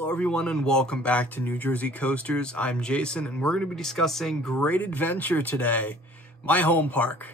Hello everyone and welcome back to New Jersey Coasters. I'm Jason and we're going to be discussing Great Adventure today, my home park.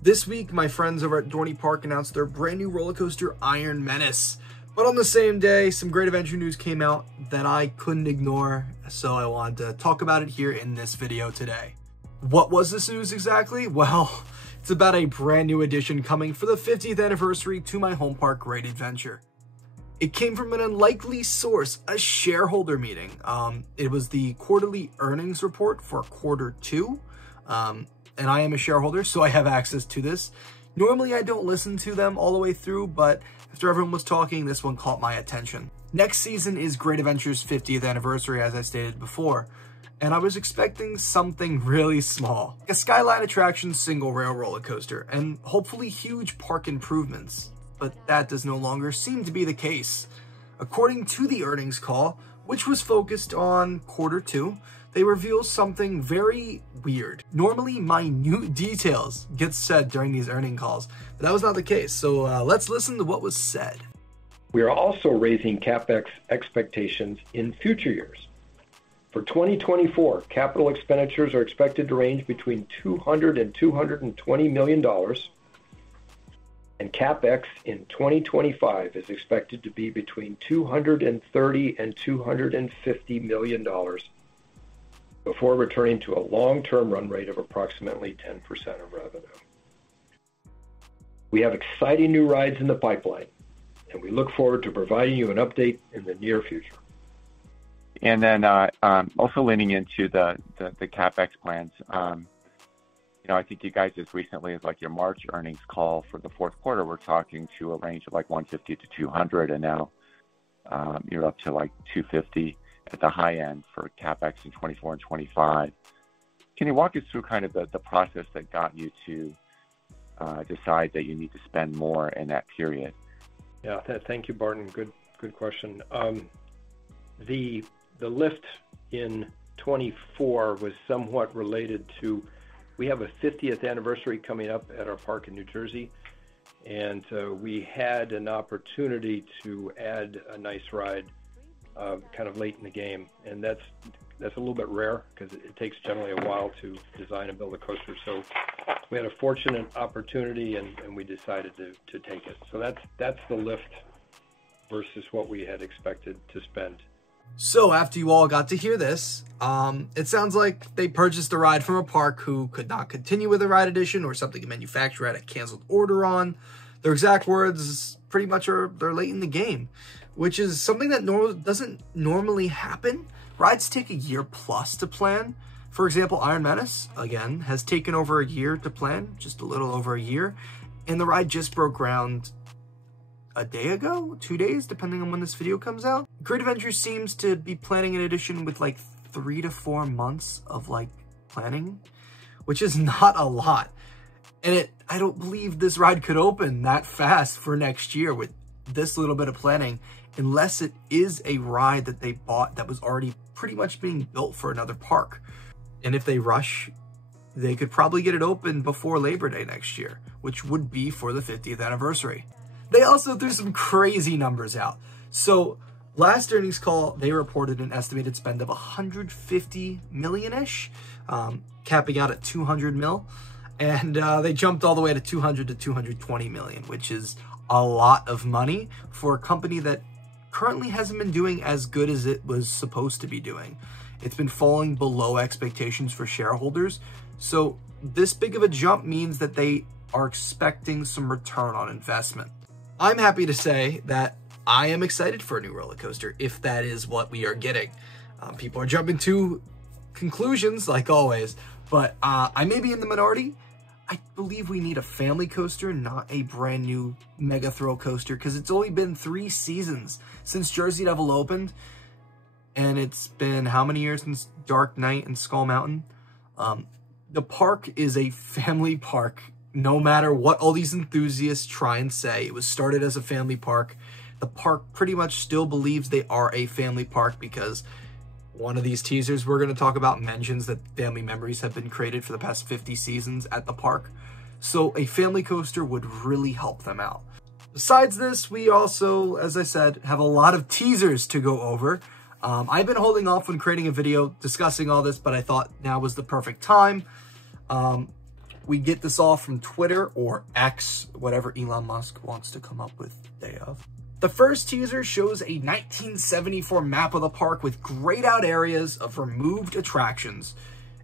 This week, my friends over at Dorney Park announced their brand new roller coaster, Iron Menace. But on the same day, some Great Adventure news came out that I couldn't ignore, so I wanted to talk about it here in this video today. What was this news exactly? Well, it's about a brand new addition coming for the 50th anniversary to my home park, Great Adventure. It came from an unlikely source, a shareholder meeting. It was the quarterly earnings report for Q2. And I am a shareholder, so I have access to this. Normally, I don't listen to them all the way through, but after everyone was talking, this one caught my attention. Next season is Great Adventure's 50th anniversary, as I stated before, and I was expecting something really small. A Skyline Attraction single rail roller coaster, and hopefully huge park improvements, but that does no longer seem to be the case. According to the earnings call, which was focused on Q2, they reveal something very weird. Normally, minute details get said during these earning calls, but that was not the case. So let's listen to what was said. We are also raising CapEx expectations in future years. For 2024, capital expenditures are expected to range between $200 and $220 million, and CapEx in 2025 is expected to be between $230 and $250 million. Before returning to a long-term run rate of approximately 10% of revenue. We have exciting new rides in the pipeline, and we look forward to providing you an update in the near future. And then also leaning into the CapEx plans, I think you guys as recently as like your March earnings call for the fourth quarter, we're talking to a range of like 150 to 200, and now you're up to like 250. At the high end for CapEx in 24 and 25. Can you walk us through kind of the process that got you to decide that you need to spend more in that period? Yeah, thank you, Barton. Good question. The lift in 24 was somewhat related to, we have a 50th anniversary coming up at our park in New Jersey, and we had an opportunity to add a nice ride kind of late in the game, and that's a little bit rare because it takes generally a while to design and build a coaster. So we had a fortunate opportunity, and we decided to take it. So that's the lift versus what we had expected to spend. So after you all got to hear this, it sounds like they purchased a ride from a park who could not continue with the ride edition, or something a manufacturer had a canceled order on. Their exact words pretty much are they're late in the game, which is something that doesn't normally happen. Rides take a year plus to plan. For example, Iron Menace, again, has taken over a year to plan, just a little over a year, and the ride just broke ground a day ago, 2 days, depending on when this video comes out. Great Adventure seems to be planning an edition with like 3 to 4 months of like planning, which is not a lot. And I don't believe this ride could open that fast for next year with this little bit of planning, unless it is a ride that they bought that was already pretty much being built for another park. And if they rush, they could probably get it open before Labor Day next year, which would be for the 50th anniversary. They also threw some crazy numbers out. So last earnings call, they reported an estimated spend of 150 million-ish, capping out at 200 mil. And they jumped all the way to 200 to 220 million, which is a lot of money for a company that currently hasn't been doing as good as it was supposed to be doing. It's been falling below expectations for shareholders. So this big of a jump means that they are expecting some return on investment. I'm happy to say that I am excited for a new roller coaster, if that is what we are getting. People are jumping to conclusions like always, but I may be in the minority. I believe we need a family coaster, not a brand new mega thrill coaster, because it's only been 3 seasons since Jersey Devil opened, and it's been how many years since Dark Knight and Skull Mountain? The park is a family park, no matter what all these enthusiasts try and say. It was started as a family park. The park pretty much still believes they are a family park because One of these teasers we're going to talk about mentions that family memories have been created for the past 50 seasons at the park, so a family coaster would really help them out. Besides this, we also, as I said, have a lot of teasers to go over. I've been holding off on creating a video discussing all this, but I thought now was the perfect time. We get this all from Twitter or X, whatever Elon Musk wants to come up with day of. The first teaser shows a 1974 map of the park with grayed out areas of removed attractions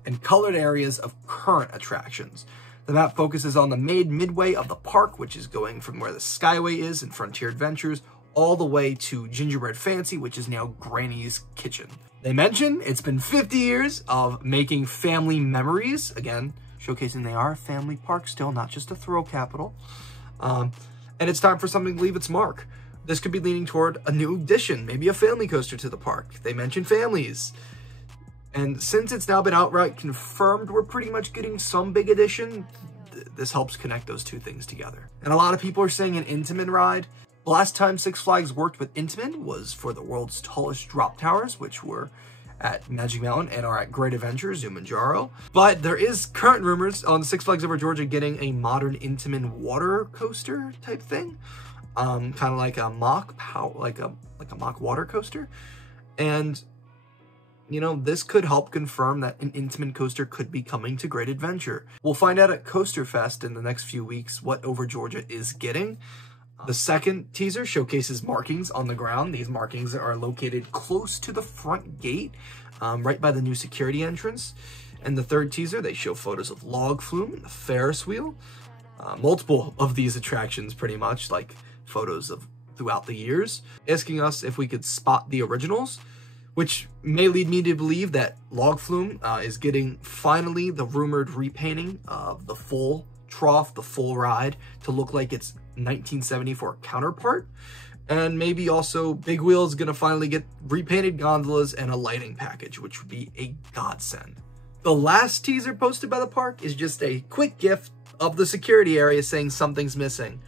and colored areas of current attractions. The map focuses on the midway of the park, which is going from where the Skyway is in Frontier Adventures all the way to Gingerbread Fancy, which is now Granny's Kitchen. They mention it's been 50 years of making family memories, again, showcasing they are a family park still, not just a thrill capital. And it's time for something to leave its mark. This could be leaning toward a new addition, maybe a family coaster to the park. They mention families. And since it's now been outright confirmed we're pretty much getting some big addition, this helps connect those two things together. And a lot of people are saying an Intamin ride. The last time Six Flags worked with Intamin was for the world's tallest drop towers, which were at Magic Mountain and are at Great Adventure, Zumanjaro. But there is current rumors on Six Flags Over Georgia getting a modern Intamin water coaster type thing. Kind of like a mock water coaster. And you know, this could help confirm that an Intamin coaster could be coming to Great Adventure. We'll find out at Coaster Fest in the next few weeks what Over Georgia is getting. The second teaser showcases markings on the ground. These markings are located close to the front gate, right by the new security entrance. And the third teaser, they show photos of Log Flume and the Ferris wheel. Multiple of these attractions, pretty much, like photos of throughout the years, asking us if we could spot the originals, which may lead me to believe that Log Flume is getting finally the rumored repainting of the full trough, the full ride, to look like its 1974 counterpart. And maybe also Big Wheel is going to finally get repainted gondolas and a lighting package, which would be a godsend. The last teaser posted by the park is just a quick gif of the security area saying something's missing.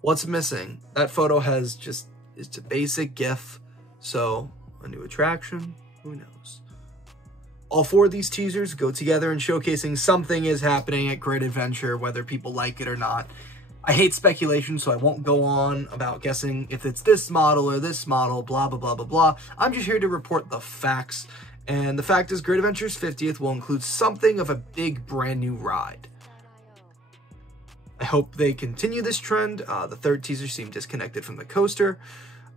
What's missing? That photo has just, it's a basic gif, so a new attraction, who knows? All four of these teasers go together in showcasing something is happening at Great Adventure, whether people like it or not. I hate speculation, so I won't go on about guessing if it's this model or this model, blah, blah, blah, blah, blah. I'm just here to report the facts. And the fact is Great Adventure's 50th will include something of a big brand new ride. I hope they continue this trend. The third teaser seemed disconnected from the coaster.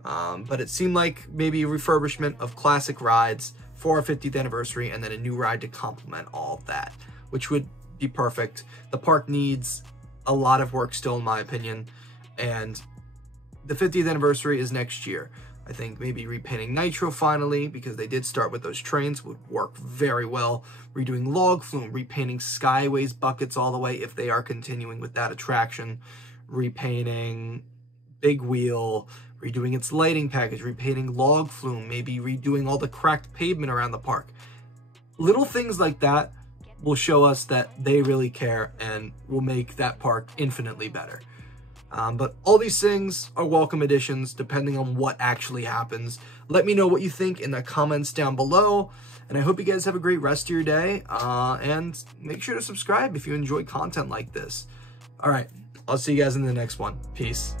But it seemed like maybe a refurbishment of classic rides for our 50th anniversary and then a new ride to complement all of that, which would be perfect. The park needs a lot of work still, in my opinion, and the 50th anniversary is next year. I think maybe repainting Nitro finally, because they did start with those trains, would work very well. Redoing Log Flume, repainting Skyway's buckets all the way if they are continuing with that attraction. Repainting Big Wheel, redoing its lighting package, repainting Log Flume, maybe redoing all the cracked pavement around the park. Little things like that will show us that they really care and will make that park infinitely better. But all these things are welcome additions depending on what actually happens. Let me know what you think in the comments down below. And I hope you guys have a great rest of your day. And make sure to subscribe if you enjoy content like this. All right, I'll see you guys in the next one. Peace.